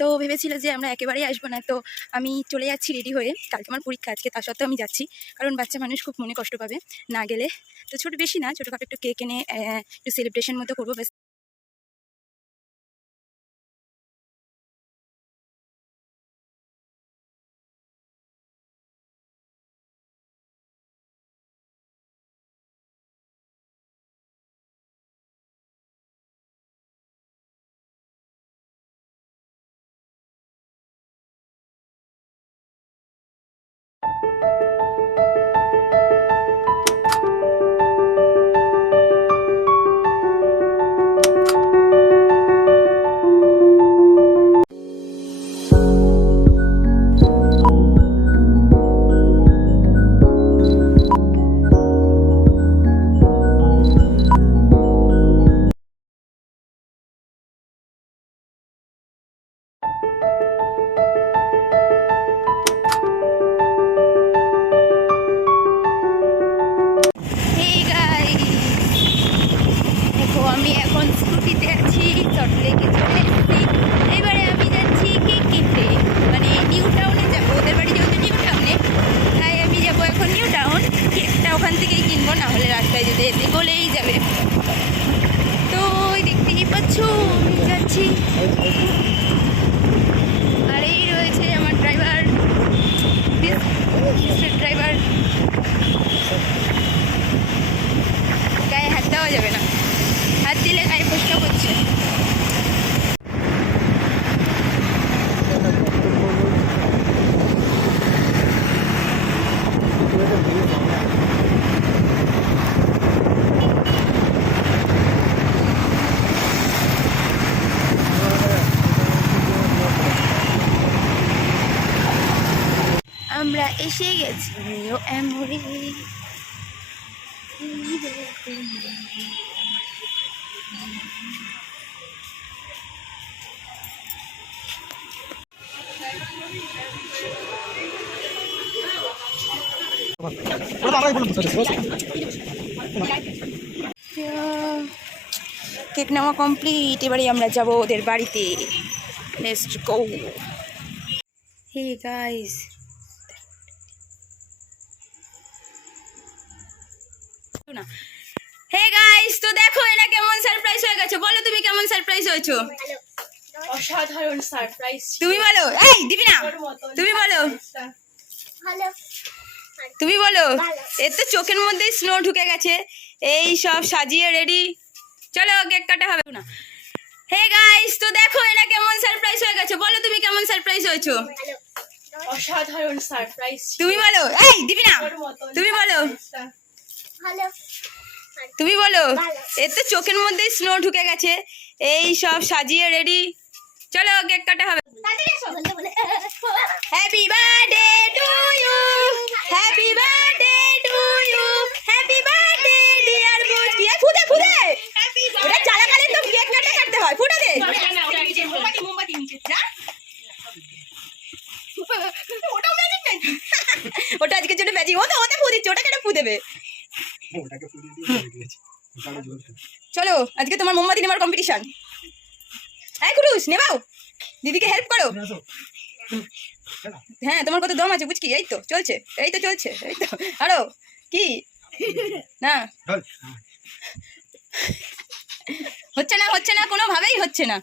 তো ভেবেছিল যে আমরা একেবারেই আসবো না, তো আমি চলে যাচ্ছি রেডি হয়ে। কালকে আমার পরীক্ষা আজকে, তা সত্ত্বেও আমি যাচ্ছি, কারণ বাচ্চা মানুষ খুব মনে কষ্ট পাবে না গেলে। তো বেশি না, ছোটোখাটো একটু কেক এনে একটু সেলিব্রেশন মতো করবো ব্যাস। আমি এখন স্কুটিতে আছি, চটলেকে চলে এসেছি। এবারে আমি যাচ্ছি কেক কিনতে, মানে নিউ টাউনে যাবো। ওদের বাড়ি যেহেতু নিউ টাউনে, তাই আমি যাবো এখন নিউ টাউন। কেকটা ওখান থেকেই কিনবো, না হলে রাস্তায় যদি এতে গলেই যাবে। তো ওই দেখতেই পাচ্ছ আমি যাচ্ছি, আর এই রয়েছে আমার ড্রাইভার, ড্রাইভার। গায়ে হাত দেওয়া যাবে না, হাত দিলে গায়ে ফসকা করছে। আমরা এসে গেছি ও এমরে। কেক নেওয়া কমপ্লিট, এবারে আমরা যাব ওদের বাড়িতে। Let's go. হে গাইস, না হে গাইস, তো দেখো এরা কেমন সারপ্রাইজ হয়ে গেছে। বলো তুমি কেমন সারপ্রাইজ হয়েছো? অসাধারণ সারপ্রাইজ। তুমি বলো, এই দিবি না, তুমি বলো, তুমি বলো। এর তো চোখের মধ্যে স্নো ঢুকে গেছে, এই সব সাজিয়ে রেডি, চলো কেক কাটা হবে না। হে গাইস, তো দেখো এরা কেমন সারপ্রাইজ হয়ে গেছে। বলো তুমি কেমন সারপ্রাইজ হয়েছো? অসাধারণ সারপ্রাইজ। তুমি বলো, এই দিবি না, তুমি বলো, তুমি বলো। এর তো চোখের মধ্যে স্নো ঢুকে গেছে, এই সব সাজিয়ে রেডি, চলো কেক কাটা হবে। Happy birthday to you, happy birthday to you, happy birthday dear Buchki. ফুদে ফুদে, ওটা চলাকালীন তো কেক কাটতে হয়, ফুটে দে। ওটা আজকের জন্য ম্যাজিক, ও তো ওতে ফু দিচ্ছে, ওটা কেন ফু দেবে? চলো আজকে তোমার মোমবাতি নেবার কম্পিটিশন। এই কুরুস নেবাও, দিদিকে হেল্প করো। হ্যাঁ তোমার কত দম আছে বুঝকি, এই তো চলছে, এই তো চলছে, এই তো আরো কি না হচ্ছে না, হচ্ছে না, কোনোভাবেই হচ্ছে না।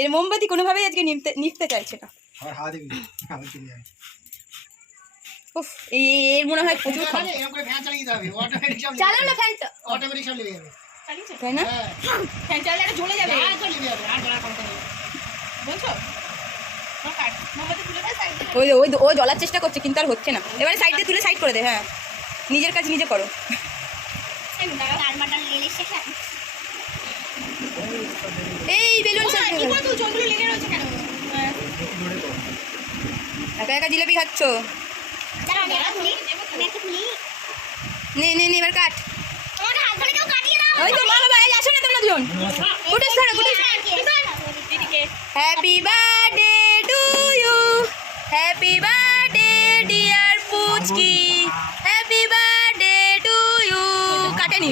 এর মোমবাতি কোনোভাবেই আজকে নিভতে চাইছে না। উফ, এর মনে হয় প্রচুর চালাও না ফ্যানটা, তাই না? ফ্যান চালালে এটা জ্বলে যাবে, বলছো? ও জ্বলার চেষ্টা করছে কিন্তু আর হচ্ছে না। এবারে সাইড দিয়ে তুলে সাইড করে দে। হ্যাঁ নিজের কাজ নিজে করো। এই বেলুন একা একা জিলাপি খাচ্ছ, নে নে নে এবার কাট। ওই তো মা বাবা আসো না তোমরা দুজন, ফুটেজ ধরো footage. Happy birthday to you, happy birthday dear Puchki, happy birthday to you. কাটেনি,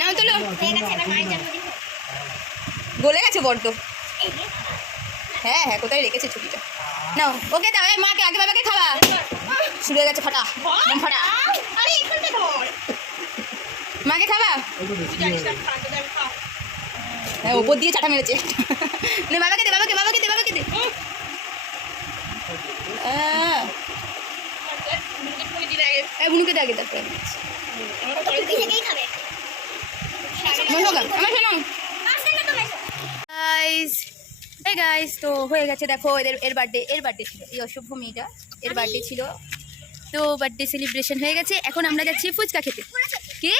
নাও তোলো, গলে গেছে বড্ড। হ্যাঁ হ্যাঁ, কোথায় রেখেছে ছুটিটা? নাও ওকে দাও, এই মাকে আগে বাবাকে খাওয়া। শুরু হয়ে গেছে ফাটা বোম ফাটা। আরে এখানটা ধর। মাকে খাওয়া। তুই জানিস না খাতে দেবে খা। হ্যাঁ, ওপর দিয়ে চাটা মেরেছে। নে বাবাকে দে, বাবাকে বাবাকে দে, বাবাকে দে। তুই দিলে আগে এই বুনুকে দে আগে, তারপরে থেকেই খাবে। আমার শোনো গাইস, এই গাইস তো হয়ে গেছে, দেখো এর বার্থডে ছিল, এই অশুভ মেয়েটা এর বার্থডে ছিল, তো বার্থডে সেলিব্রেশন হয়ে গেছে। এখন আমরা যাচ্ছি ফুচকা খেতে। কি?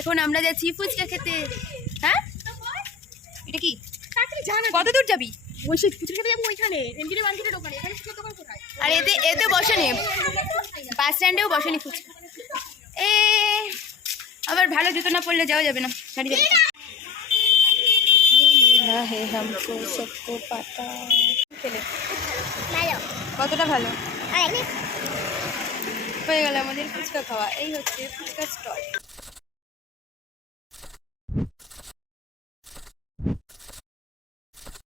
এখন আমরা যাচ্ছি ফুচকা খেতে। হ্যাঁ, এটা কি? কত দূর যাবি? ওই সেই ফুচকা খেতে যাবো ওইখানে এনজিনি মার্কেটের দোকানে। এখানে ফুচকার দোকান কোথায়? আর এতে বসেনি, বাস স্ট্যান্ডেও বসেনি ফুচকা। এ আবার ভালো জুতো না পরলে যাওয়া যাবে না, গাড়ি যাবে। হে হামকো সবকো পাতা। খেলে কতটা ভালো হয়ে গেল আমাদের ফুচকা খাওয়া। এই হচ্ছে ফুচকা স্টল।